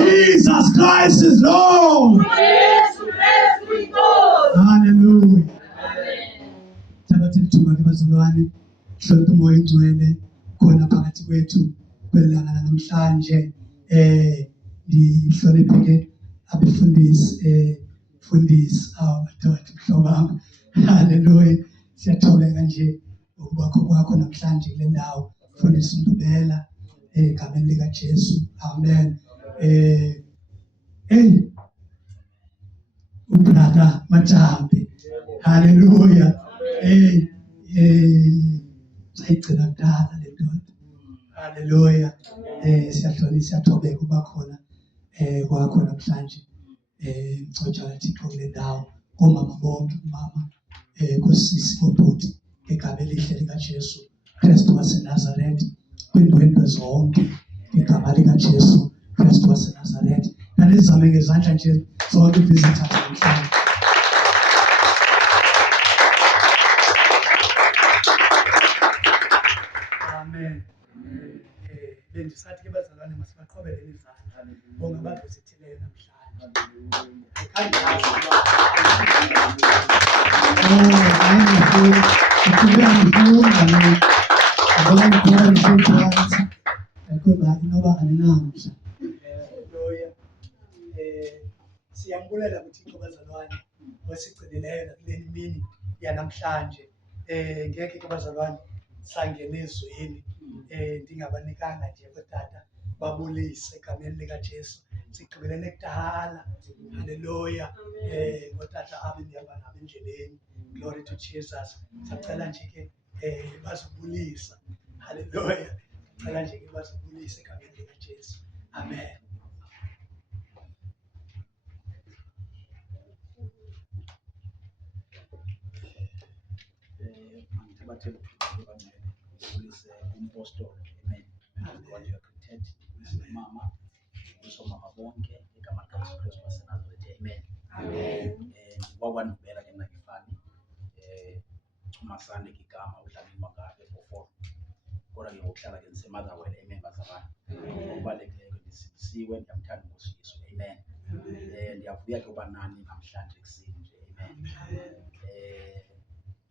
Jesus Christ is Lord. Hallelujah. Thabatha ithuba ke bazalwane, hlonipha umoya ingcwele khona phakathi kwethu kwelanga namhlanje. Ndihloniphe ke abefundisi fundisi abadoda mhlobam. Hallelujah. Siyathokoza nje ukubakho kwakho namhlanje kule ndawo. Fundisi Ndubela egameni lika Jesu. Amen. Ubrother Majambi. Hallelujah. Sayigcina kudala le ndoda. Hallelujah. Siyathobeka ukuba khona kwakho namhlanje. Ngcotsha kaThixo kule ndawo. Omama bonke, umama, kosisi, kobhuti, ngegama elihle lika Jesu Kristu waseNazaretha, kwiindwendwe zonke ngegama lika Jesu Kristu waseNazaretha. Kanizame ngezandla nje zonke ivisitha namhlanje. Amen. Bendisathi ke bazalwane masibaqhobelele izandla. Bonke abavizithileyo namhlanje. Siyambulela kuThixo bazalwane osigcinileyo nakule mini yanamhlanje. Ngeke ke bazalwane sangena ezweni ndingabanikanga nje kotata babulise egameni lika Jesu. Sigqibelele kudala. Hallelujah. Ngotata abe ndihamba nabo endleleni. Glory to Jesus. Sacela nje ke bazobulisa. Hallelujah. Sacela nje ke bazobulisa egameni lika Jesu. Amen. Impostor. Amen. God you are content. Mama. So mama bonke igama likaJesu Kristu waseNazaretha. Amen. Amen. Wakwandubela ke ngakifani. Umasande igama udlala imangaphe for kodwa ke ngokuhlala ke ngisemotherwell. Amen bazalwane. Ngokubalekile ndisisiwe ndiyamthanda uNkosi Yesu. Amen. Ndiyavuya ke uba nani namhlanje ekuseni nje. Amen.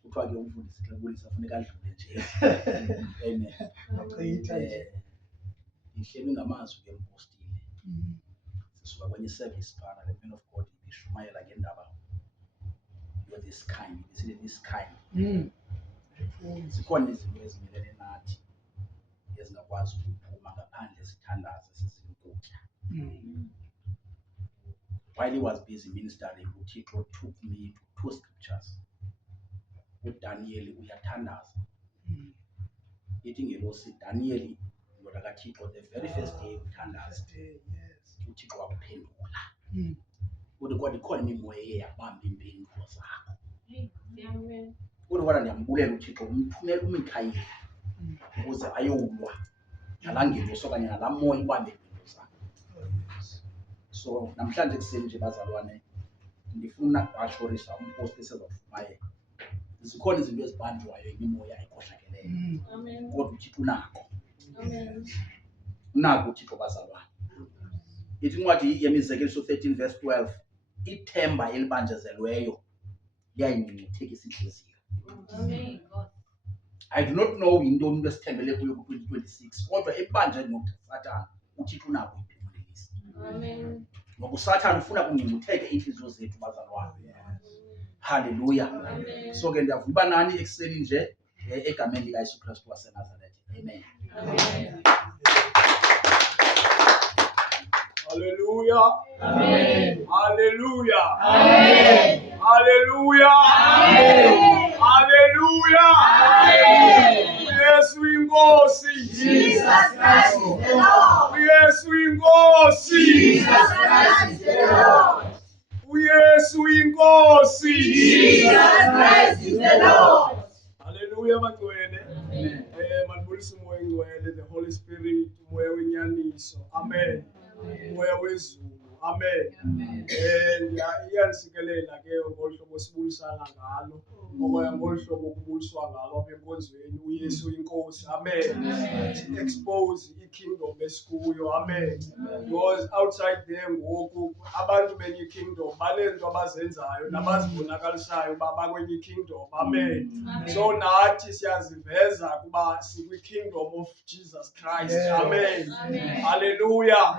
Kuthiwa ke umfundisi xa ebulisa funeka adlule nje. Amen. Ndihleli ngamazwi ke mpostile. Sisuka kwenye service phana le man of God ishumayela ngendaba you're this kind. This kind. Zikhona izinto ezimelene nathi ezingakwazi ukuphuma ngaphandle sithandaze sesinkutya. While he was busy ministering, uThixo took me to 2 scriptures. uDaniel uyathandaza. Ithi ngelosi Daniel indoda kaThixo the very first day uthandaza. uThixo wakuphendula. Kodwa ikhona imimoya eyabamba impendulo zakho. Amen. Kodwa ndiyambulela uThixo umthumela uMikhayeli ukuze ayowulwa nalangelo okanye nalamoya ibambe impilo zakho. So namhlanje kuseni nje bazalwane ndifuna ashorisa umpost esezawufumayela. Zikhona izinto ezibanjwayo imimoya ekhohlakeleyo. Amen. Kodwa uThixo unako. Amen. Unako uThixo bazalwane. Ithi incwadi yemizekeliso 13 verse 12 ithemba elibanjezelweyo liyayingcithekisa inhliziyo. Amen. I do not know into umuntu esithembele kuyo ku-2026 kodwa ebanje noSathane uThixo unako ukuphumulisa. Amen. Ngoba uSathane ufuna kungcitheke inhliziyo zethu bazalwane. Hallelujah. Amen. So ke ndiyavuba nani ekuseni nje egameni lika Yesu Kristu waseNazaretha. Amen. Amen. Hallelujah. Amen. Hallelujah. Amen. Hallelujah. Amen. Hallelujah. Amen. Yesu inkosi. Jesus Christ is the Lord. Yesu inkosi. Jesus Christ is the Lord. Yesu inkosi. Jesus Christ is the Lord. Hallelujah bangcwele. Amen. Manibulisa umoya ingcwele, the Holy Spirit, umoya wenyaniso. Amen. Umoya wezulu. Amen. Iyanisikelela ke ngolu hlobo sibulisana ngalo. Moya ngolu hlobo okubuliswa ngalo apha enkonzweni. UYesu inkosi. Amen. Expose ikingdom esikuyo. Amen. Because outside there ngoku abantu benye ikingdom banento abazenzayo nabazibonakalisayo uba bakwenye ikingdom. Amen. So nathi siyaziveza kuba sikwi-kingdom of Jesus Christ. Amen. Hallelujah.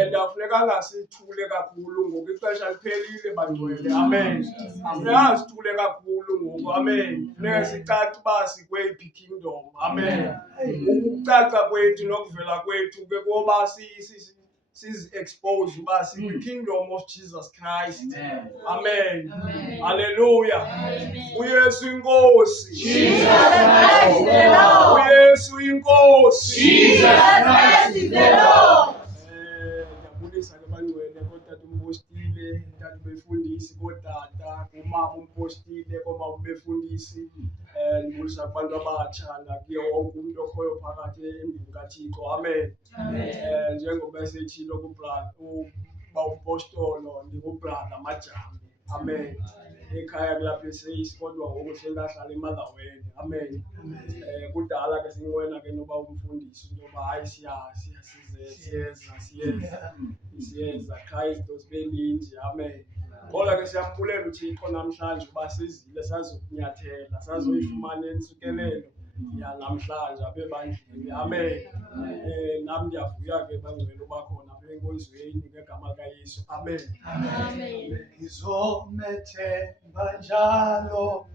And afunekanga sithule kakhulu ngoku ixesha liphelile bangcwele. Amen. Afunekanga sithule kakhulu ngoku. Amen. Funeka sicace uba sikweyiphi kingdom. Amen. Ukucaca kwethu nokuvela kwethu ke kuba sizi-expose uba sikwi-kingdom of Jesus Christ. Amen. Hallelujah. UYesu inkosi. Jesus Christ is the Lord. UYesu inkosi. Jesus Christ is the Lord. Ndiyabulisa ke bangcwele kootata umpostile, tata befundisi, kootata, kumama umpostile, komama befundisi. Ndibulisa kubantu abatsha nakuye wonke umntu okhoyo phakathi endlini kaThixo. Amen. Njengoba esethilo kubrada uba umpostolo ndingubrada Majambe. Amen. Ekhaya kulapha eseyisi kodwa ngoku sendahlala eMotherwell. Amen. Kudala ke sinqwena ke noba umfundisi intoba hayi siyeza Kristu sibe ninji. Amen. Kodwa ke siyambulela uThixo namhlanje uba sizile sazokunyathela sazoyifumana intsikelelo yanamhlanje apha ebandleni. Amen. Nam ndiyavuya ke bangcwele uba khona apha enkonzweni ngegama likaYesu. Amen. Ngizomethemba njalo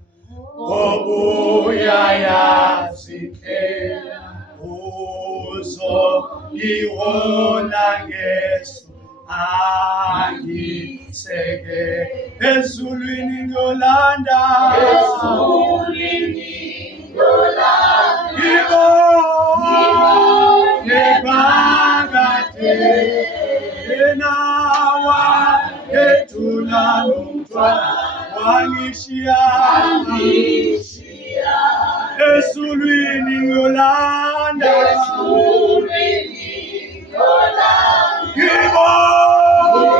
ngobuya yazindlela uzongihona ngeso angiseke ezulwini ngiyolanda ngibone phakade enawa ethula nomthwalo wangishiya ezulwini ngiyolanda ngibone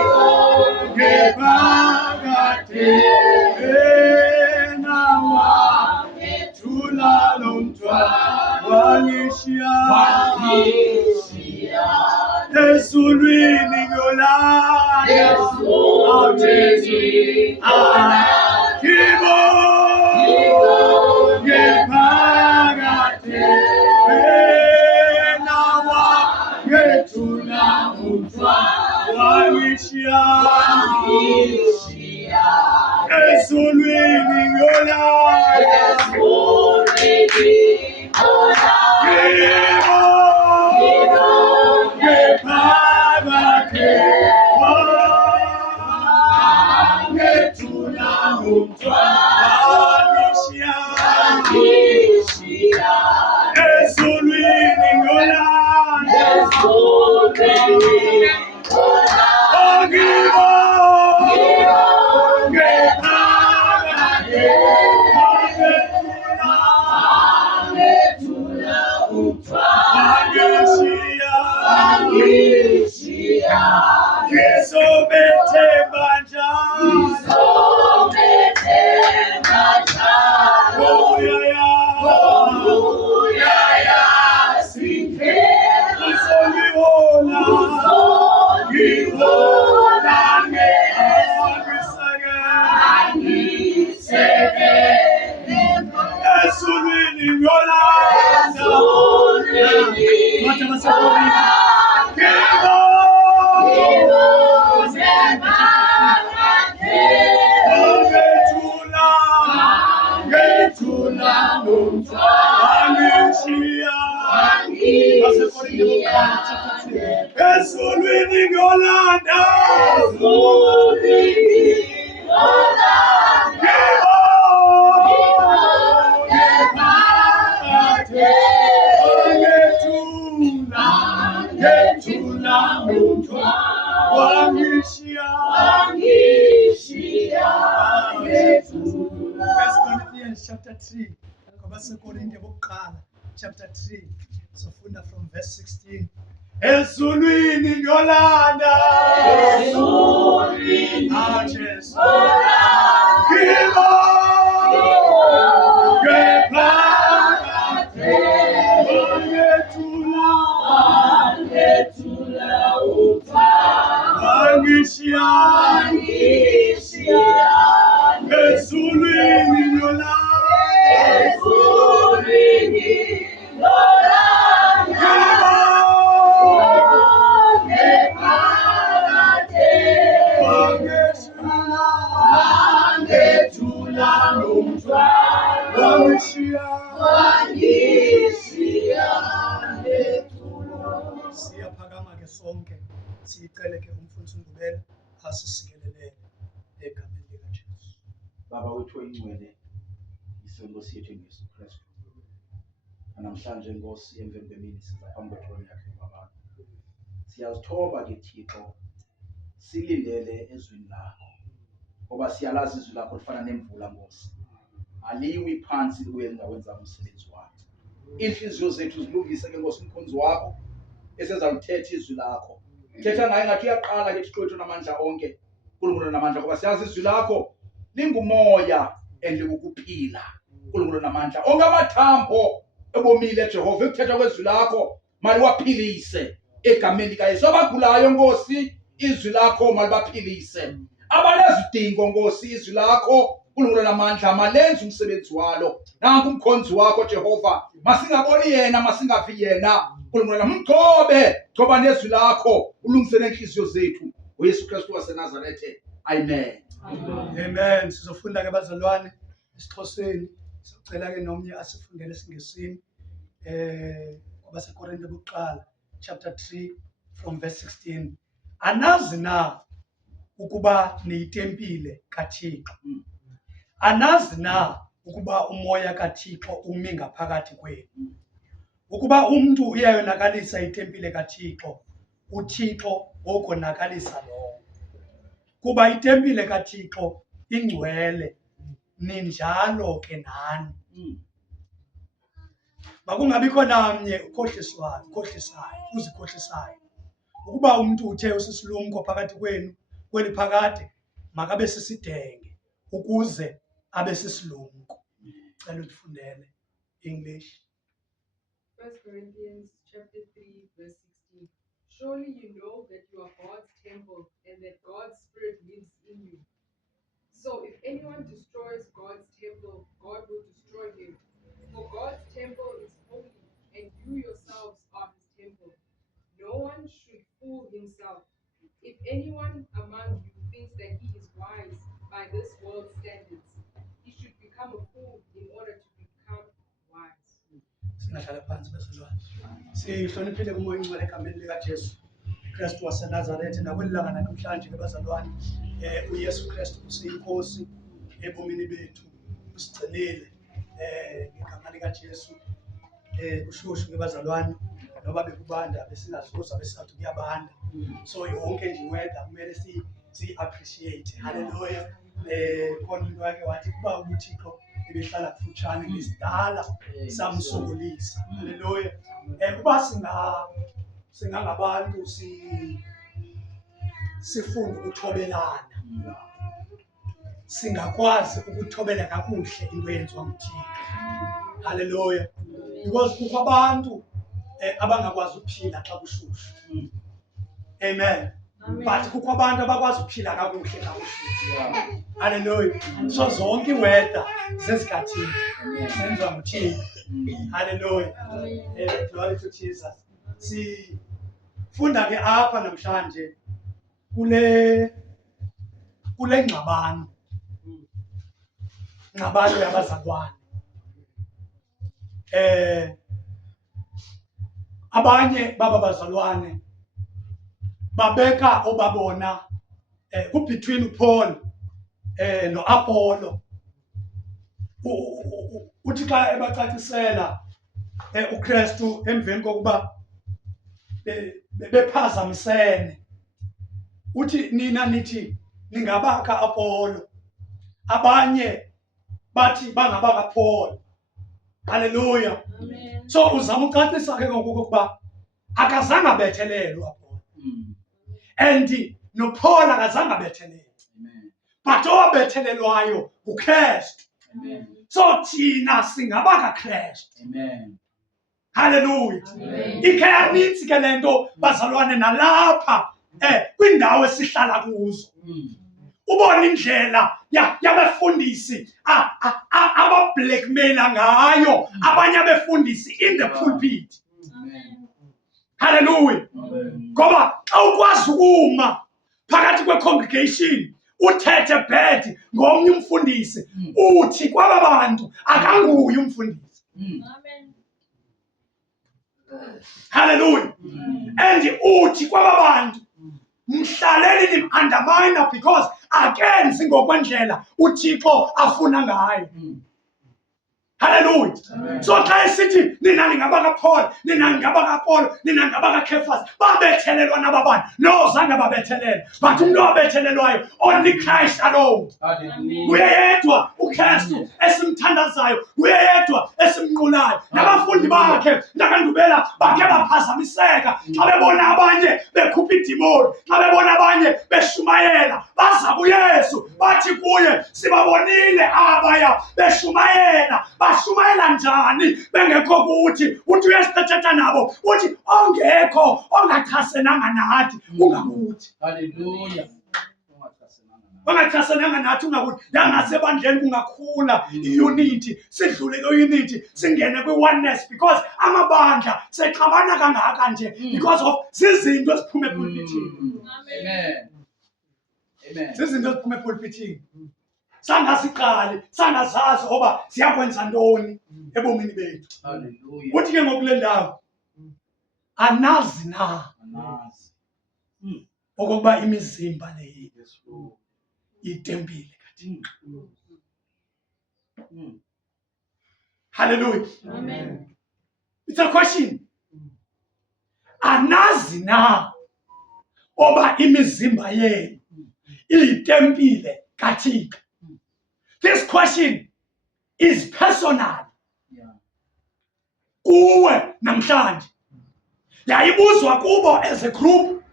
phakade enawa ethula nomthwalo wangishiya ezulwini ngiyolanda ngibone phakade enawa ethula nomthwalo wangishiya ezulwini ngiyolanda ngibone phakade wangethula nomthwalo wangishiya ezulwini ngiyolanda ngibone phakade wangethula wangishiya ngizomethemba njalo ngobuya yazindlela uzongihona angiseke ezulwini ngiyolanda ngethula nomthwalo wangishiya ezulwini ngiyolanda ngethula nomthwalo wangishiya 1 Corinthians chapter 3 kwabasekorinte bokuqala chapter 3 sofunda from verse 16 ezulwini ngiyolanda Jesu ngibone ezulwini siyaphakama ke sonke siyicele ke umfundisi uNdubela asisikelelele egameni likaJesu. Baba wethu oyingcwele, isenkosi yethu uJesu Kristu. Namhlanje Nkosi emveni kwemini siza phambi kwethoni yakhe baba. Siyazithoba ke Thixo, silindele ezwini lakho. Ngoba siyalazi izwi lakho lifana nemvula Nkosi. Aliwi phansi libuye lingawenza umsebenzi wakho. Inhliziyo zethu zilungise ke Nkosi umkhonzi wakho esezalithetha izwi lakho. Thetha naye ngathi uyaqala ke Thixo wethu namandla onke. uNkulunkulu namandla ngoba siyazi izwi lakho lingumoya endikukuphila. uNkulunkulu namandla onke amathambo ebomile Jehova ekuthetha kwezwi lakho maliwaphilise egameni likaYesu. Abagulayo Nkosi izwi lakho malibaphilise. Abanezidingo Nkosi izwi lakho uNkulunkulu namandla malenze umsebenzi walo. Nanku umkhonzi wakho Jehova, masingaboni yena masingavi yena. uNkulunkulu namgcobe, gcoba nezwi lakho ulungise nenhliziyo zethu. uYesu Kristu waseNazarethe. Amen. Amen. Sizofunda ke bazalwane isiXhoseni. Sicela ke nomnye asifundele isiNgesini. KwabaseKorinte bokuqala chapter 3 from verse 16. Anazi na ukuba niyitempile kaThixo? Anazi na ukuba umoya kaThixo umi ngaphakathi kwenu? Ukuba umuntu uyayonakalisa itempile kaThixo, uThixo okonakalisa lowo. Kuba itempile kaThixo ingcwele, ninjalo ke nani. Makungabikho namnye uzikhohlisayo. Ukuba umuntu uthe usisilumko phakathi kwenu, kweli phakade, makabe sisidenge ukuze abe sisilumko. Cela ufundele English. 1 Corinthians chapter 3 verse 16. Surely you know that you are God's temple and that God's Spirit lives in you. So if anyone destroys God's temple, God will destroy him. For God's temple is holy, and you yourselves are his temple. No one should fool himself. If anyone among you thinks that he is wise by this world's standards, he should become a fool in order to become wise. Singahlala phansi bazalwane. Sihloniphile kumoya ingcwele egameni likaJesu Kristu waseNazarethe. Nakwelilanga namhlanje ke bazalwane, uYesu Kristu usiyinkosi ebomini bethu, usigcinile ngegama likaJesu. Kushushu ke bazalwane, noba bekubanda besingazuza besathi kuyabanda. So yonke nje weather kumele si appreciate. Hallelujah. Khona umuntu wake wathi kuba uThixo ebehlala kufutshane ngesidala samsokolisa. Hallelujah. Kuba singangabantu sifuna ukuthobelana, singakwazi ukuthobela kakuhle into eyenziwa nguThixo. Hallelujah. Because kukho abantu abangakwazi ukuphila xa kushushu. Amen. But kukho abantu abakwazi ukuphila kakuhle xa kushushu. Hallelujah. So zonke weather zezikhathini zenziwa nguThixo. Hallelujah. Glory to Jesus. Sifunda ke apha namhlanje kule ngxabano yabazalwane. Abanye baba bazalwane babeka obabona between uPaul noApollo. Uthi xa ebacacisela uKristu emveni kokuba bephazamisene, uthi nina nithi ningabaka Apollo, abanye bathi bangabaka Paul. Hallelujah. Amen. So uzama ucacisa ke ngokuba akazange abethelelwe Apollo. And noPaul akazange abethelelwe. But owabethelelwayo uKristu. So thina singabaka Kristu. Amen. Hallelujah. Amen. Ikhaya nithi ke lento bazalwane nalapha kwindawo esihlala kuzo. Ubona indlela yabefundisi aba-blackmaila ngayo abanye abefundisi in the pulpit. Hallelujah. Ngoba xa ukwazi ukuma phakathi kwe-congregation uthethe bad ngomnye umfundisi, uthi kwaba bantu akanguye umfundisi. Hallelujah. And uthi kwaba bantu mhlaleli nim-underminer because akenzi ngokwendlela uThixo afuna ngayo. Hallelujah. So xa esithi nina ningabakaPaul, nina ngabakaPaulo, nina ngabakaKephas, babethelelwa naba bantu. No, zange babethelelwa. But umuntu obethelelwayo only Christ alone. Uye yedwa uKristu esimthandazayo, uye yedwa esimnqulayo. Nabafundi bakhe ndakandubela bakhe baphazamiseka xa bebona abanye bekhupha idimoni, xa bebona abanye beshumayela. Baza kuYesu bathi kuye, sibabonile abaya beshumayela. Bashumayela njani bengekho kuthi? Uthi uyasithetha nabo uthi ongekho ongachasenanga nathi ungakuthi. Hallelujah. Ongachasenanga nathi ungakuthi. Yangasebandleni kungakhula i-unity, sidlule kwi-unity, singene kwi-oneness because amabandla sexabana kangaka nje because of zizinto eziphume epulpitini. Amen. Amen. Zizinto eziphume epulpitini. Sangasiqali, sangazazi oba siyakwenza ntoni ebomini bethu. Hallelujah. Uthi ke ngokule ndawo anazi na okokuba imizimba le itempile kaThixo. Hallelujah. Amen. It's a question. Anazi na oba imizimba yenu itempile kaThixo. This question is personal. Kuwe namhlanje. Yayibuzwa kubo as a group.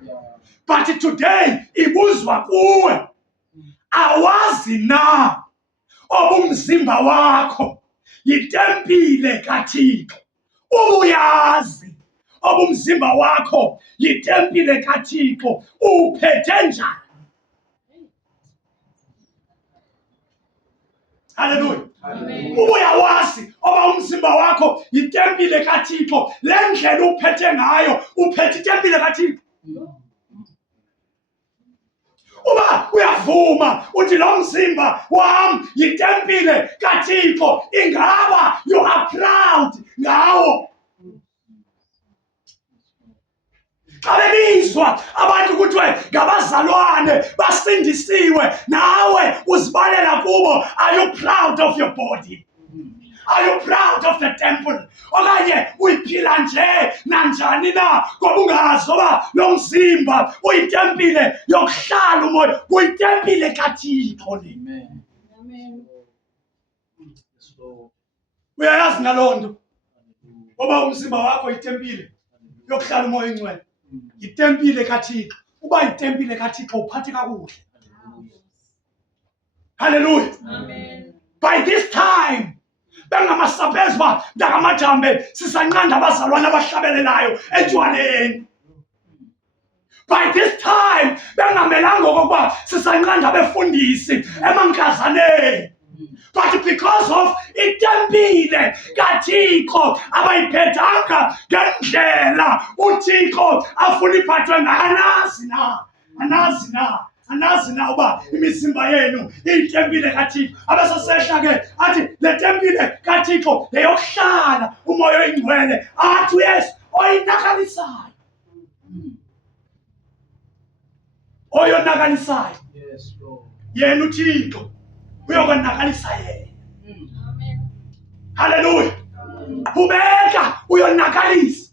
But today ibuzwa kuwe. Awazi na obumzimba wakho yitempile kaThixo. Uyazi obumzimba wakho yitempile kaThixo. Uphethe njani? Hallelujah. Uyawazi oba umzimba wakho yitempile kaThixo. Le ndlela uphethe ngayo uphethe itempile kaThixo. Uba uyavuma uthi lo mzimba wami yitempile kaThixo, ingaba you are proud ngawo. Xa bebizwa abantu kuthiwe ngabazalwane basindisiwe, nawe uzibalela kubo. Are you proud of your body? Are you proud of the temple? Okanye uyiphila nje nanjani na ngoba ungazi oba lo mzimba uyitempile yokuhlala umoya, uyitempile kaThixo le. Amen. Uyayazi ngaloo nto oba umzimba wakho yitempile yokuhlala umoya ingcwele, yitempile kaThixo. Uba yitempile kaThixo uphathe kakuhle. Hallelujah. Amen. By this time bengamasapezwa ndakamajambe sisanqanda abazalwane abahlabelelayo etywaleni. By this time bengamelanga okokuba sisanqanda abefundisi emankazaneni. But because of itempile kaThixo abayiphethanga ngendlela uThixo afuna iphathwe ngayo. Anazi na uba imizimba yenu iyitempile kaThixo. Abesesehla ke athi le tempile kaThixo leyokuhlala umoya oyingcwele. Athi yes oyinakalisayo. Oyonakalisayo. Yes, Lord. Yena uThixo uyokonakalisa yena. Amen. Hallelujah. Ubeka uyonakalisa.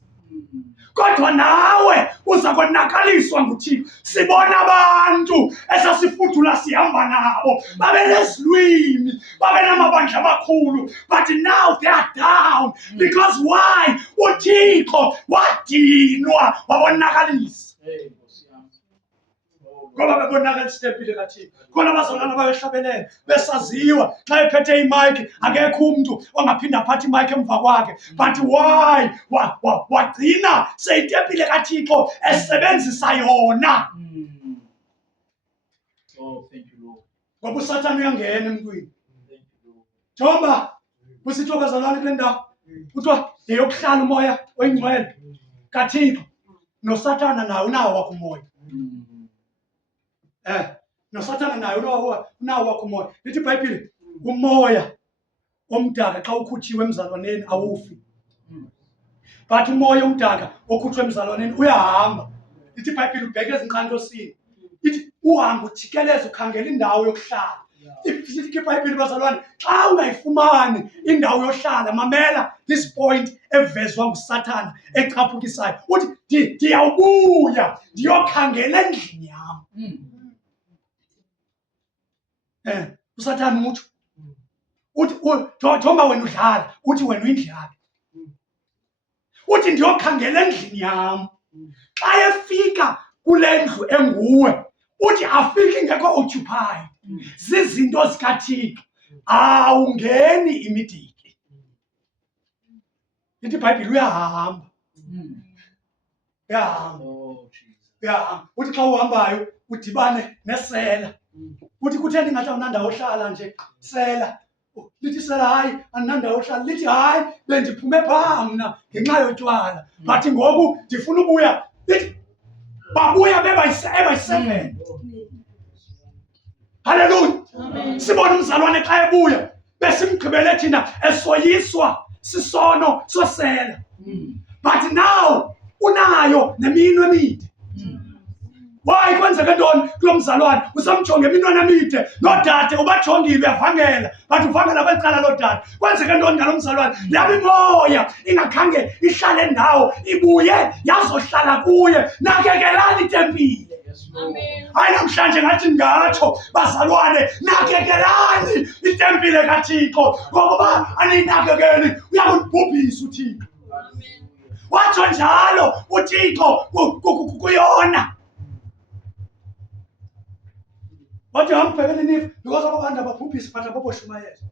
Kodwa nawe uza konakaliswa nguThixo. Sibona abantu esasifudula sihamba nabo babelezilwimi, babenamabandla amakhulu, but now they are down. Because why? uThixo wadinwa wabonakalisa. Hey, Nkosi yami. Oh, ngoba bebonakalisa itempile kaThixo. Khona abazalwana babehlabelela besaziwa xa ephethe imike akekho umuntu ongaphinda aphathe imike emva kwakhe. But why wagcina seyitempile kaThixo esebenzisa yona? Oh, thank you, Lord. Ngoba uSathane uyangena emntwini. Thank you, Lord. Jonga kusithi abazalwane kule ndawo kuthiwa yeyokuhlala umoya oyingcwele kaThixo. NoSathana naye unawo wakhe umoya. NoSathana naye unawo wakhe umoya. Lithi iBhayibhile umoya omdaka xa ukhuthiwe emzalwaneni awufi. But umoya omdaka okhutshwe emzalwaneni uyahamba. Lithi iBhayibhile ubheke ezinqantosini. Ithi uhamba ujikeleza ukhangela indawo yokuhlala. Lithi iBhayibhile bazalwane xa ungayifumani indawo yohlala, mamela this point evezwa nguSathana echaphukisayo. Uthi ndiyawubuya ndiyokhangela endlini yam. uSathane utsho uthi jonga wena udlala, uthi wena uyindlala. Uthi ndiyokhangela endlini yam. Xa efika kule ndlu enguwe uthi afike ingekho occupied zizinto zikaThixo, awungeni imidiki. Lithi iBhayibhile uyahamba. Uyahamba. Oh, Jesus. Uyahamba. Uthi xa uhambayo udibane nesela. Uthi kutheni ngathi awunandawo ohlala nje? Sela. Lithi sela hayi andinandawo ohlala. Lithi hayi bendiphume phaa mna ngenxa yotywala. But ngoku ndifuna ubuya. Lithi babuya bebayi-7. Hallelujah. Sibona umzalwane xa ebuya besimgqibele thina esoyiswa sisono sosela. But now unayo neminwe emide. Why kwenzeke ntoni kulo mzalwane? Usamjonge eminweni emide nodade ubajongile uyavangela, but uvangela kwecala lodade. Kwenzeke ntoni ngalo mzalwane? Yaba imoya ingakhange ihlale endawo ibuye yazohlala kuye. Nakekelani itempile. Amen. Hayi namhlanje ngathi ngatsho bazalwane, nakekelani itempile kaThixo, ngoba aniyinakekeli uyakubhubhisa uThixo. Amen. Watsho njalo uThixo kuyona. Wathi hambhekele nifu because abantu ababhubhisi but ababoshumayeza.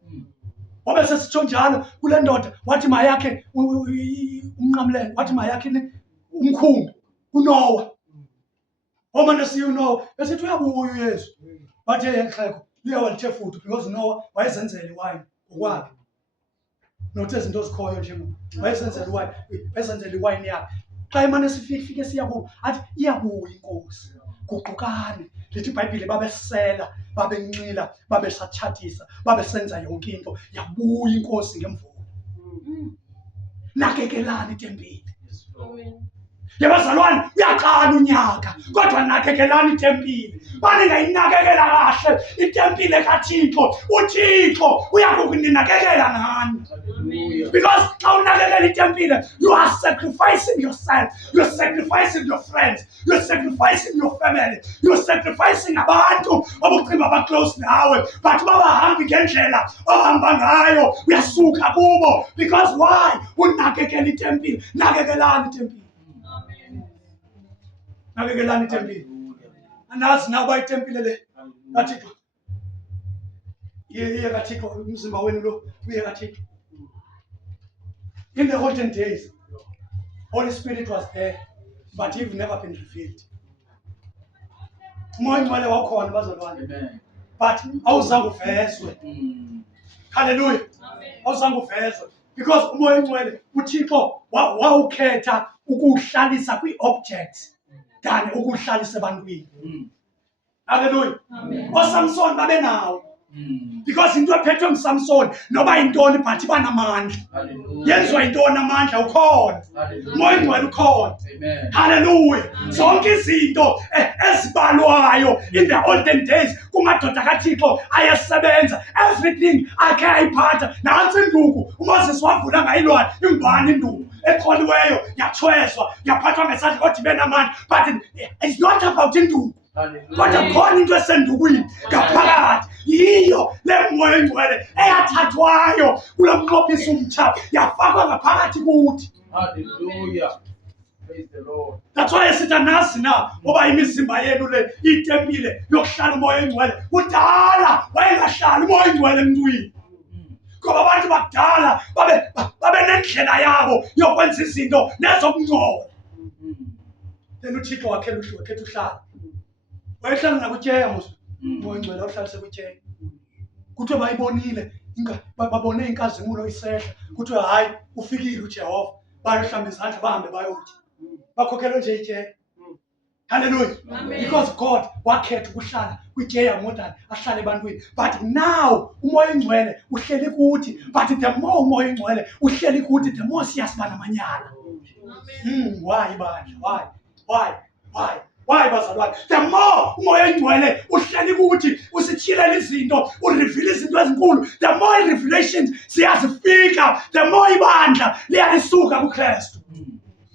Wabe sesitsho njalo kule ndoda wathi mayakhe umnqamlelo, wathi mayakhe umkhumbi uNowa. Omane siyo uNowa esithi uyabuya uYesu. Wathi yenhleko liyawalithe futhi because uNowa wayezenzela iwayini ngokwakhe. Nothi izinto zikhoyo nje wayezenzela iwayini yakhe. Xa imane sifike siya kubo athi iyabuya inkosi. Guqukani. Lithi iBhayibhile babesela, babenxila, babesatshathisa, babesenza yonke into. Yabuya inkosi ngemvulo. Nakekelani itempile. Amen. Yabazalwane uyaqala unyaka kodwa nakekelani itempile. Baningayinakekela kahle itempile kaThixo, uThixo uyakuninakekela nani. Hallelujah. Because xa unakekela itempile, you are sacrificing yourself, you're sacrificing your friends, you're sacrificing your family, you're sacrificing abantu obucinga ba close nawe, but babahambi ngendlela ohamba ngayo uyasuka kubo. Because why? Unakekela itempile. Nakekelani itempile. Amen. Nakekelani itempile. Anazi nawe itempile le kaThixo. Iye kaThixo umzimba wenu lo uye kaThixo. In the olden days, Holy Spirit was there, but he've never been revealed. Umoya ngcwele wakhona bazalwane, Amen. but awuzange uvezwe. Hallelujah. Awuzange uvezwe because umoya ngcwele uThixo wawukhetha ukuhlalisa kwi-objects than ukuhlalisa ebantwini. Hallelujah. OSamson babenawo. Because into ephethwe nguSamson noba yintoni but banamandla. Hallelujah. Yenziwa yintoni amandla ukhona. Hallelujah. Umoya ngcwele ukhona. Amen. Hallelujah. Zonke izinto ezibalwayo in the olden days kumadoda kaThixo ayesebenza, everything akhe ayiphatha. Nansi induku uMoses wavula ngayilwane ingubani induku eqholiweyo yathweswa yaphathwa ngesandla kodwa benamandla. But it's not about induku. Kodwa khona into esendukwini ngaphakathi, yiyo le moya engcwele eyathathwayo kulo mnqophisi umtsha yafakwa ngaphakathi kuthi. Hallelujah. Praise the Lord. That's why sithi anazi na ngoba imizimba yenu le itempile yokuhlala umoya engcwele. Kudala wayengahlali umoya engcwele emntwini. Ngoba abantu bakudala babe nendlela yabo yokwenza izinto nezokungcola. Then uThixo wakhetha uhlala. Wayehlala nakutyeya mos. Umoya engcwele awuhlalise kutyeya. Kuthiwe bayibonile babone inkazimulo isehla. Kuthiwe hayi ufikile uJehova. Bayohlamba izandla bahambe bayotya. Bakhokhelwe nje ityeya. Hallelujah. Amen. Because God wakhetha ukuhlala kwityeya more than ahlale ebantwini. But now umoya engcwele uhleli kuthi. But the more umoya engcwele uhleli kuthi, the more siyasiba namanyala. Why bandla? Why bazalwane? The more umoya engcwele uhleli kuthi usitshilela izinto, ureveal izinto ezinkulu. The more revelations siyazifika, the more ibandla liyalisuka kuKristu.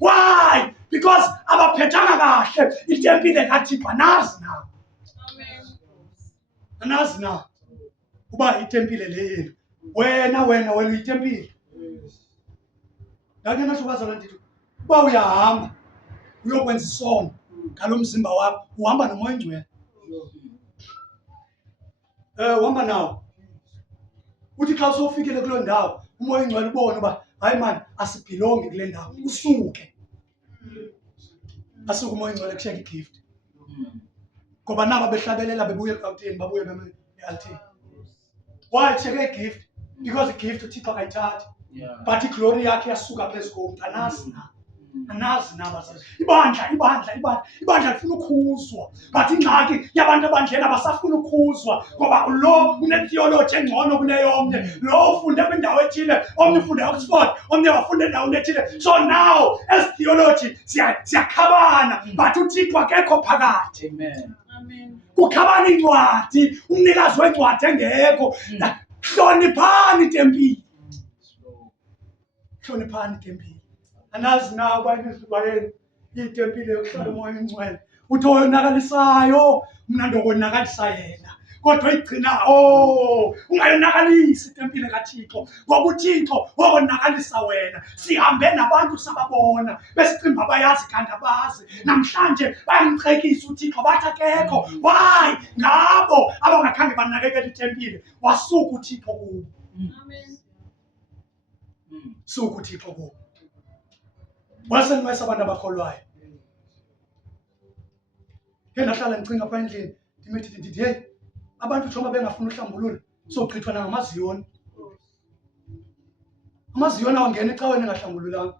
Why? Because abaphethanga kahle itempile kaThixo anazi na. Anazi na. Kuba itempile le yenu. Wena uyitempile. Ngake nasho bazalwane ndithi uba uyahamba uyokwenza isono ngalo mzimba wakho uhamba nomoya engcwele. Uhamba nawo. Uthi xa usofikile kuloo ndawo umoya engcwele ubone uba hayi man asibhilongi kule ndawo usuke. Asuke umoya engcwele kushiyeka igift. Ngoba naba behlabelela bebuye eGauteng babuye eAlthini. Why kushiyeka igift? Because igift uThixo akayithathi. But iglory yakhe yasuka phezu komntu anazi na. Anazi na bazalwane. Ibandla lifuna ukhuzwa. But ingxaki yabantu abandleni abasafuna ukhuzwa ngoba lo unetheology engcono kuneyomnye. Lo ufunde kwindawo ethile, omnye ufunde Oxford, omnye wafunda endaweni ethile. So now as theology siyakhabana, but uThixo akekho phakathi. Amen. Kukhabana incwadi, umnikazi wencwadi engekho. Hloniphani itempile. Hloniphani itempile. Anazi na bayini itempile yokuhlala umoya engcwele. Uthi oyonakalisayo mna ndokonakalisa yena. Kodwa igcina ungayonakalisi itempile kaThixo. Ngoba uThixo wokonakalisa wena. Sihambe nabantu sababona besicimba bayazi kanti abazi. Namhlanje bayamchekisa uThixo bathi akekho. Why? Ngabo abangakhange banakekela itempile. Wasuka uThixo kubo. Amen. Suka uThixo kubo. Wasenwesa abantu abakholwayo. Ke ndahlala ndicinga apha endlini ndithi hey abantu njengoba bengafuna uhlambulula sochithwa nangamaziyoni. Amaziyoni awangena ecaweni engahlambululanga.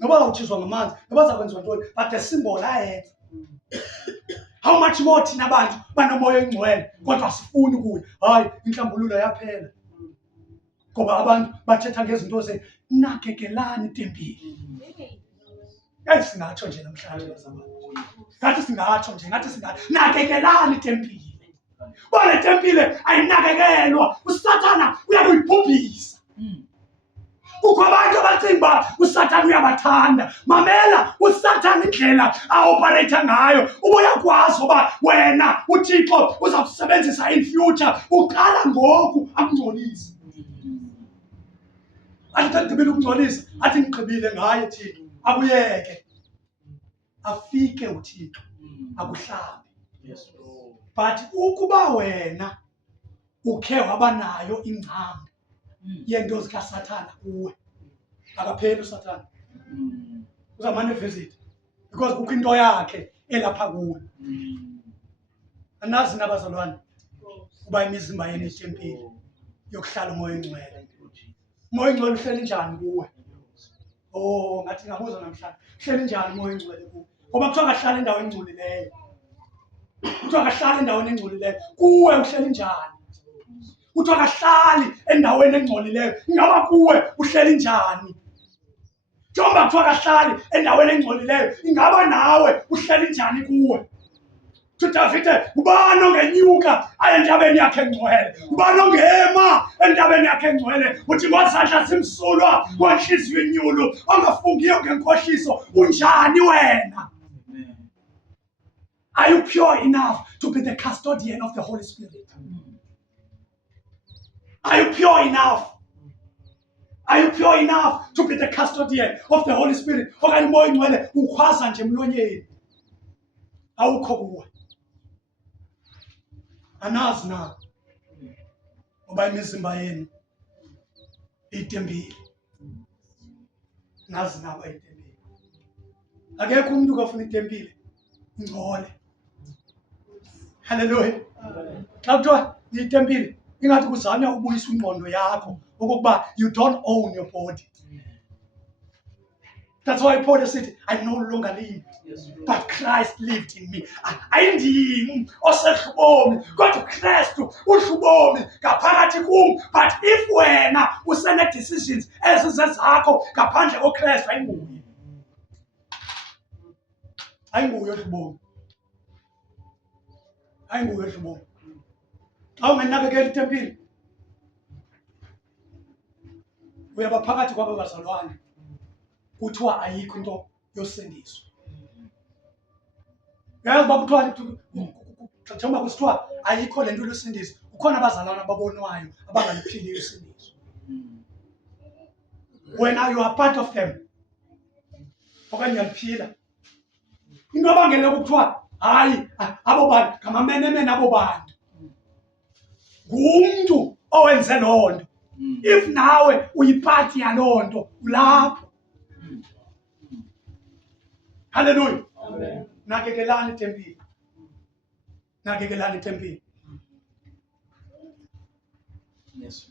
Noba awutshizwa ngamanzi, noba zakwenziwa ntoni, but the symbol ayenza. How much more thina abantu banomoya engcwele kodwa sifuni kuyo. Hayi inhlambululo yaphela. Ngoba abantu bathetha ngezinto nakekelani itempile. Singatsho nje namhlanje bazalwane. Ngathi singatsho nje, nakekelani itempile. Bona itempile ayinakekelwa, uSathana uyakuyibhubhisa. Kukho abantu abacinga uSathana uyabathanda. Mamela uSathana indlela aoperate ngayo. Ubuyakwazi uba wena uThixo uzakusebenzisa in future. Uqala ngoku akungcolise. Athi ngibile ukungcolisa, athi ngigqibile ngaye Thixo. Akuyeke. Afike uThixo. Akuhlambe. Yes, Lord. But ukuba wena ukhe wabanayo ingcambu yento zikaSathana kuwe. Akapheli uSathana. Uzamane visit because kukho into yakhe elapha kuwe. Anazi nabazalwane kuba imizimba yenu itempile yokuhlala umoya engcwele. Umoya engcwele uhleli njani kuwe? Ngathi ngabuza namhlanje. Uhleli njani umoya engcwele kuwe? Ngoba kuthiwa akahlala endaweni engcolileyo. Kuthiwa akahlali endaweni engcolileyo. Kuwe uhleli njani? Kuthiwa akahlali endaweni engcolileyo. Ingaba kuwe uhleli njani? Njengoba kuthiwa akahlali endaweni engcolileyo, ingaba nawe uhleli njani kuwe? Davide ubani ongenyuka aye entabeni yakhe engcwele? Ubani ongema entabeni yakhe engcwele? Uthi ngozandla zimsulwa wenhliziyo inyulu ongafungiyo ngenkohliso. Unjani wena? Are you pure enough to be the custodian of the Holy Spirit? Are you pure enough? Are you pure enough to be the custodian of the Holy Spirit? Okanye umoya oyingcwele ukhwaza nje emlonyeni. Awukho kuwe. Anazi na. Ngoba imizimba yenu itembile. Nazi na bayitembile. Akekho umuntu ofuna itembile ingcole. Hallelujah. Xa kuthiwa itembile ingathi kuzanywa ubuyisa ingqondo yakho okokuba you don't own your body. That's why Paul said, I no longer live, but Christ lived in me. Ayindimi osehlubomni kodwa uKristu uhlubomni ngaphakathi kum. But if wena usene decisions ezizezakho ngaphandle koKristu ayinguye. Ayinguye ohlubomni. Ayinguye ohlubomni. Xa ungenakekela itempile uyaba phakathi kwabo bazalwane kuthiwa ayikho into yosindiso. Yazi bakuthiwa njengoba kusithiwa ayikho lento yosindiso, kukhona abazalwane ababonwayo abangaliphili usindiso. When you are part of them, okanye uyaliphila. Into abangele kuthiwa hayi abo bantu ngamamenemene abo bantu. Ngumntu owenze loo nto. If nawe uyiphathi yaloo nto ulapho. Hallelujah. Amen. Nakekelani itempile. Nakekelani itempile. Yes,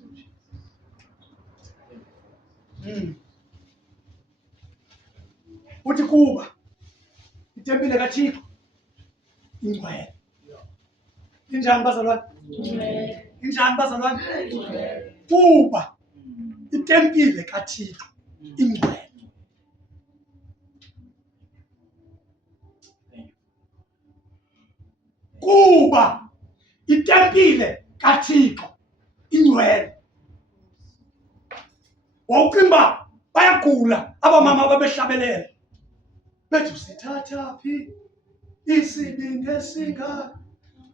Lord. Uthi kuba itempile kaThixo ingcwele. Injani bazalwane? Injani bazalwane? Kuba itempile kaThixo ingcwele. Kuba itempile kaThixo ingcwele. Wawuqimba bayagula abamama ababehlabelela. Bethi usithatha phi isibindi esinga?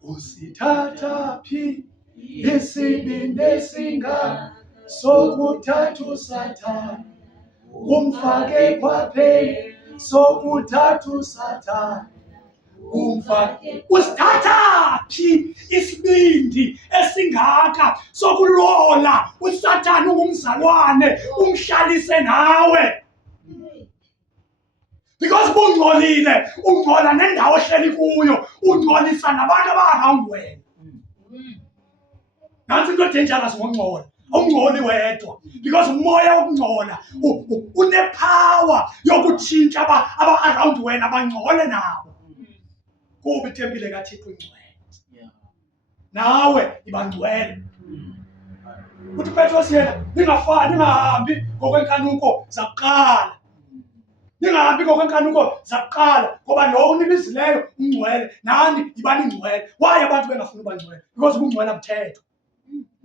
Usithatha phi isibindi esinga? Sokuthatha uSathane umfake kwaphela. Sokuthatha uSathane umfake. Usithatha phi isibindi esingaka sokulola uSathane ungumzalwane umhlalise nawe? Because ungcolile, ungcola nendawo ohleli kuyo, ungcolisa nabantu abaround wena. Nansi into dangerous ngongcola. Ungcoli wedwa. Because umoya wokungcola unepower yokutshintsha aba around wena bangcole nabo. Kuba itempile kaThixo ingcwele. Nawe ibangcwele. Uthi Petros yena ningahambi ngokwenkanuko zakuqala. Ningahambi ngokwenkanuko zakuqala ngoba lo unibizileyo ungcwele nani ibani ingcwele. Why abantu bengafuni ubangcwele? Because ubungcwele abuthethwa.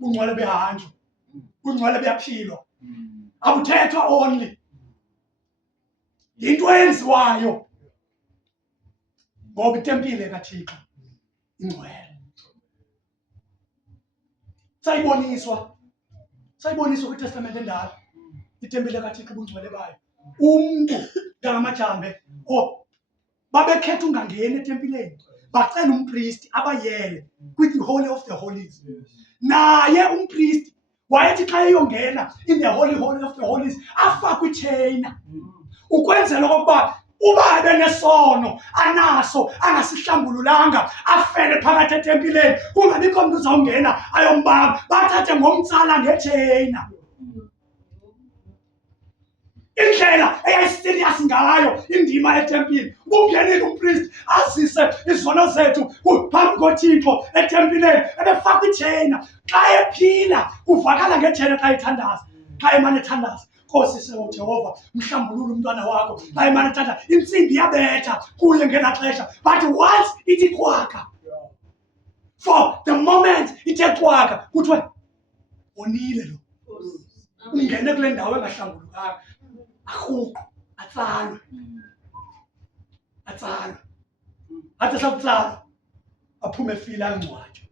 Ubungcwele behanjwa. Ubungcwele buyaphilwa. Abuthethwa only. Into eyenziwayo. Ngoba itempile kaThixo ingcwele. Sayiboniswa kwiTestament endala. Itempile kaThixo ubungcwele bayo. Umuntu ngamajambe babekhetha ungangena etempileni. Bacela umpriest abayele kwithi holy of the holies. Naye umpriest wayethi xa eyongena in the holy of the holies afakwe icheyina. Ukwenzela okokuba uba abenesono anaso angasihlambululanga afele phakathi etempileni kungabikho mntu uzawungena ayombamba bathathe ngomtsala ngecheyina. Indlela eyayiserious ngayo indima etempile. Ubungenile umpriest azise izono zethu phambi koThixo etempileni ebefaka icheyina. Xa ephila uvakala ngecheyina xa ethandaza. Xa emane ethandaza Nkosi sebo Jehova mhlambulule umntwana wakho. Xa emane ethandaza intsimbi yabetha kuye ngela xesha. But once ithi qwaka, for the moment ithe qwaka kuthiwe onile lo. Ungene kule ndawo engahlambulukanga. Ahuqo atsalwe. Athi sakutsalwa aphume efile angcwatshe.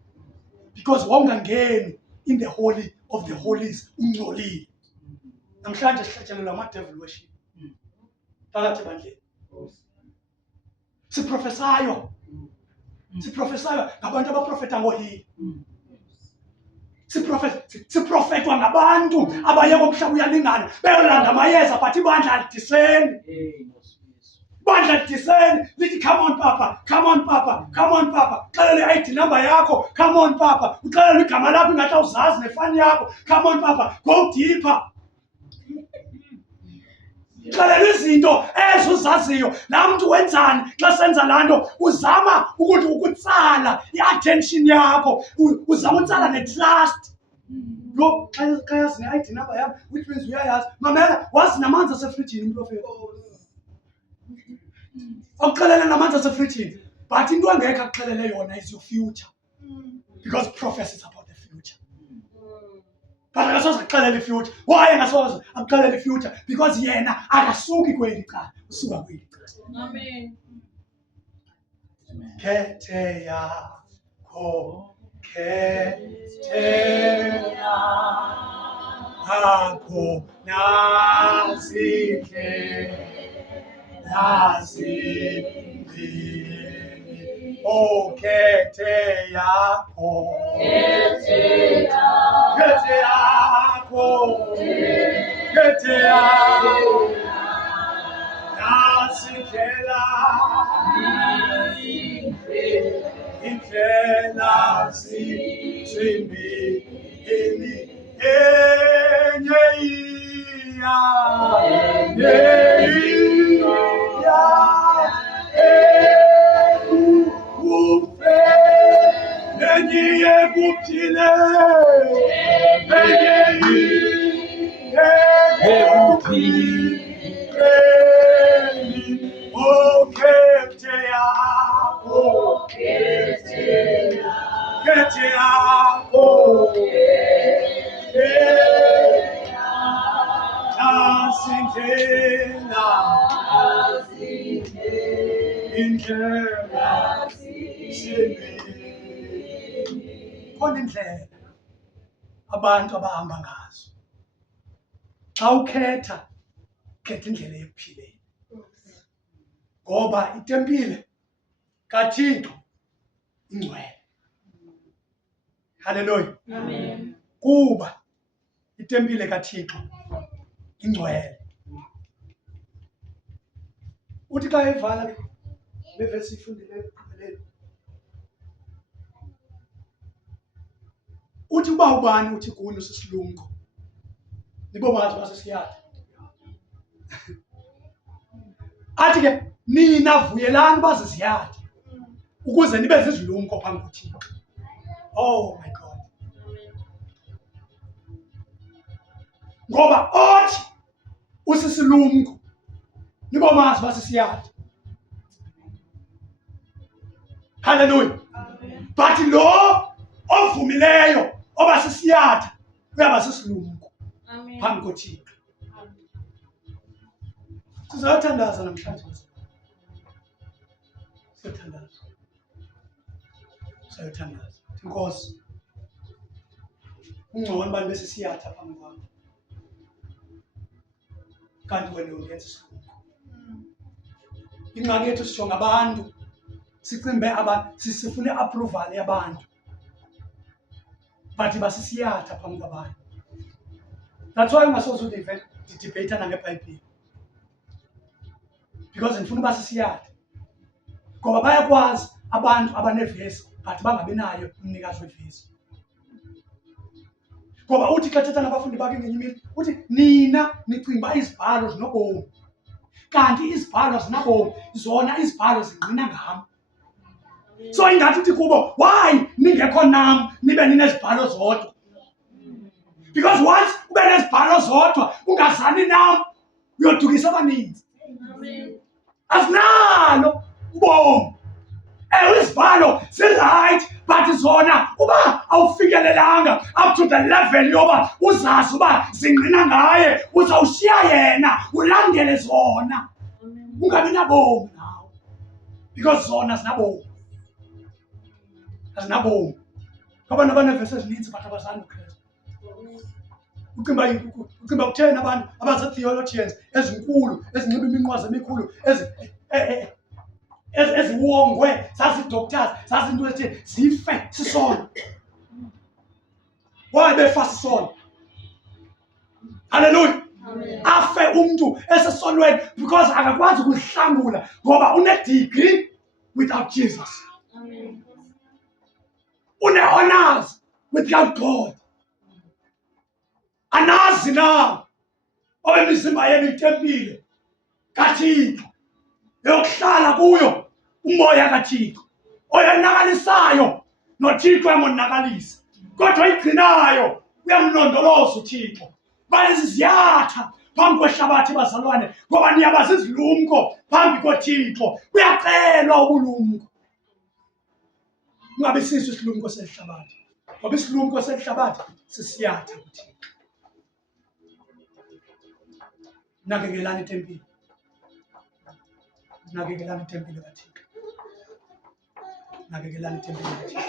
Because wawungangeni in the holy of the holies ungcolile. namhlanje sihlatshelelwa ama-devil worship phakathi ebandleni. Siprofesayo ngabantu abaprofeta ngohili. Siprofetwa ngabantu abaye komhlaba uyalingana beyolanda amayeza but ibandla lidiseni. Ibandla lidiseni lithi come on papa, come on papa, come on papa. Uxelele i-ID number yakho, come on papa. Uxelele igama lakho ingathi awuzazi nefani yakho, come on papa, go deeper. Uxelele izinto ezuzaziyo. Laa mntu wenzani xa senza laa nto? Uzama ukutsala i-attention yakho, uzama utsala ne-trust. Lo xa yazi ne-ID number yam, which means uyayazi. Mamela, wazi namanzi asefrijini umprofeti. Akuxelele namanzi asefrijini, but into engekho akuxelele yona is your future, because prophecy is about the future. But akasoze akuxelele i-future. Why engasoze akuxelele i-future? Because yena akasuki kweli cala, usuka kweli cala. Amen. Khethe yakho, khethe yakho, nazike, nazike, oh khethe yakho, khethe yakho, khethe yakho, nasikela, indlela zimbi enye iya ekufe enye ekuphile ekuphile okhethe yakho, khethe yakho, nasindlela, indlela zimbi. Khona indlela abantu abahamba ngazo. Xa ukhetha, khetha indlela ekuphileni. Ngoba itempile kaThixo ingcwele. Hallelujah. Amen. Kuba itempile kaThixo ingcwele. Uthi xa evala le verse ifundileyo ekugqibeleni, uthi uba ubani uthi kuni usisilumko, nibobazi uba sisiyatha. Athi ke nina vuyelani uba ziziyatha ukuze nibe zizilumko phambi kuThixo. Oh my God. Ngoba othi usisilumko nibomazi uba sisiyatha. Hallelujah. But lo ovumileyo oba sisiyatha uyaba sisilumko Amen. phambi koThixo. Sizathandaza namhlanje. Siyathandaza. Siyathandaza. Inkosi. Ungcono bani bese siyatha phambi kwakho. Kanti wena uyenza isilumko. Ingxaki yethu sijonga abantu. Sicimbe abantu, sifune approval yabantu. But basisiyatha phambi kwabantu. That's why ungasoze udebate nangeBhayibhile. Because ndifuna uba sisiyatha. Ngoba bayakwazi abantu abanevesi but bangabi nayo umnikazi wevesi. Ngoba uthi xa thetha nabafundi bakhe ngenye imini, uthi nina nicinga uba izibhalo zinobomi. Kanti izibhalo zinabomi, zona izibhalo zingqina ngam. So ingathi uthi kubo, why ningekho nam nibe ninezibhalo zodwa? Because once ube nezibhalo zodwa ungazani nam uyodukisa abaninzi. Amen. Asinalo ubomi. Ewe izibhalo zirayithi but zona uba awufikelelanga up to the level yoba uzazi uba zingqina ngaye, uzawushiya yena ulandele zona. Ungabi nabomi nawe. Because zona zinabomi. Azinabomi. Abantu abanevesi ezininzi but abazange uKristu. ucimba kutheni abantu abase-theologians ezinkulu ezinxiba iminqwazi emikhulu eziwongwe zazi-doctors zazinto ezithile zife sisona. Why befa sisona? Hallelujah. Afe umuntu esesonweni because akakwazi ukuhlangula ngoba une-degree without Jesus. Une-honors without God. Anazi na oyemizimba yenu itempile kaThixo eyokuhlala kuyo umoya kaThixo oyonakalisayo noThixo uyamonakalisa kodwa oyigcinayo uyamlondoloza uThixo. Balezi ziyatha phambi kwehlabathi bazalwane ngoba niyabazi izilumko phambi koThixo. Kuyacelwa ubulumko. Ungabe siso isilumko sehlabathi ngoba isilumko sehlabathi sisiyatha kuThixo. Nakekelani itempile. Nakekelani itempile kaThixo. Nakekelani itempile kaThixo.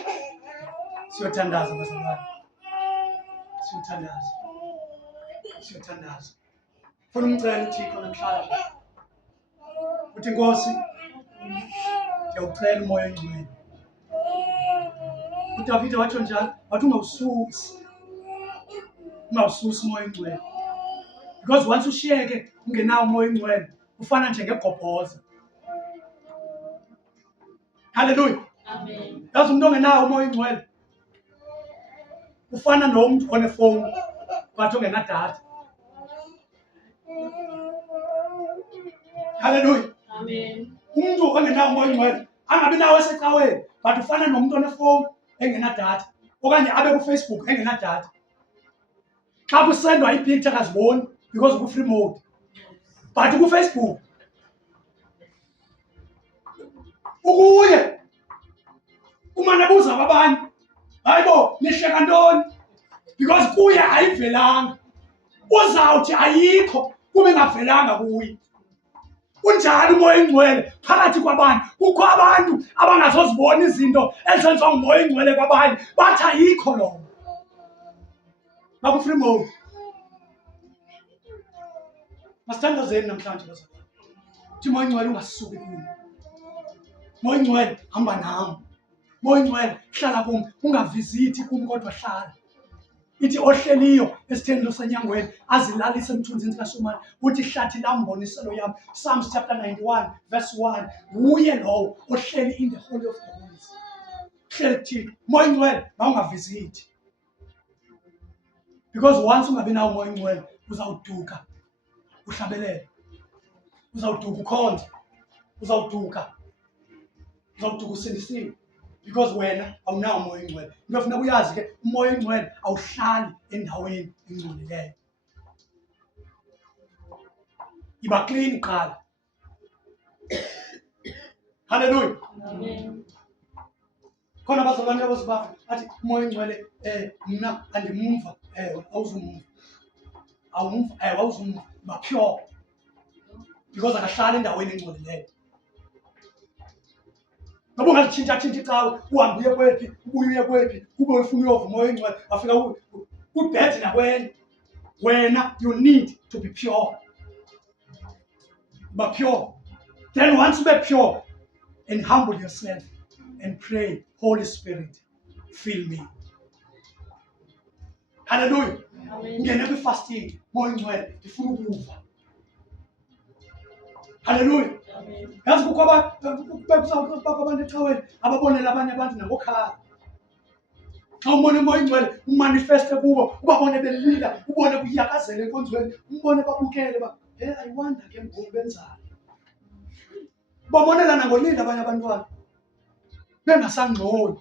Siyothandaza bazalwane. Siyothandaza. Siyothandaza. Funa umcela uThixo namhlanje. Uthi Nkosi, ngiyawucela umoya engcwele. uDavide watsho njalo, wathi ungawususi. Ungawususi umoya engcwele. Because once ushiyeke ungenawo umoya engcwele ufana njengebhobhoza. Hallelujah. Amen. Yazi umuntu ongenawo umoya engcwele ufana nomuntu onefoni but ongenadatha. Hallelujah. Amen. Umuntu ongenawo umoya engcwele angabi nawo esecaweni but ufana nomuntu onefoni engenadatha okanye abe kuFacebook engenadatha. Xa kusendwa ipicture akaziboni because uku-free mode but kuFacebook ukuye uma nabuza abanye hayibo nihleka ntoni because kuye ayivelanga. Uzawuthi ayikho kube ngavelanga kuye. Unjalo umoya engcwele phakathi kwabanye. Kukho abantu abangazozibona izinto ezenziwa ngumoya engcwele kwabanye bathi ayikho lo. Baku-free mode. Masithandazeni namhlanje bazalwane. Uthi moya engcwele ungasuki kuyo. Moya engcwele hamba nami. Moya engcwele hlala kum, ungavizithi kum kodwa hlala. Ithi ohleliyo esithendlo senyangweni azilalise emthunzini kaSomani. Uthi hlathi lamboniselo yami. Psalms chapter 91 verse 1. Uye lowo ohleli in the holy of the holies. Hleli kuThixo. Moya engcwele mawungavizithi. Because once ungabi nawo umoya engcwele uzawuduka uhlabelele. Uzawuduka ukhonze. Uzawuduka usindisiwe. Because wena awunawo umoya engcwele. Into efuna uyazi ke umoya engcwele awuhlali endaweni engcolileyo. Iba clean qala. Hallelujah. Amen. Khona bazalwane abazibafa athi umoya engcwele mina andimumva. Awuzumumva. Awumva, awuzumumva. Ba pure. Because akahlali endaweni engcolileyo. Ngoba ungazitshintsha icawe uhambe uye kwephi ubuye kwephi kube ufuna uyova umoya engcwele afika kubhethi nakwena. Wena you need to be pure. But pure. Then once you be pure and humble yourself and pray, Holy Spirit, fill me. Hallelujah. Amen. Ngene kwi-fasting moya engcwele ndifuna ukuva. Hallelujah. Amen. Yazi kukho abantu ecaweni ababonela abanye abantu nangokhala. Xa ubone umoya engcwele umanifeste kubo ubabone belila ubone kuyakazela enkonzweni ubone babukele I wonder ke ngoku benzani. Babonela nangolila abanye abantwana bengasangqoli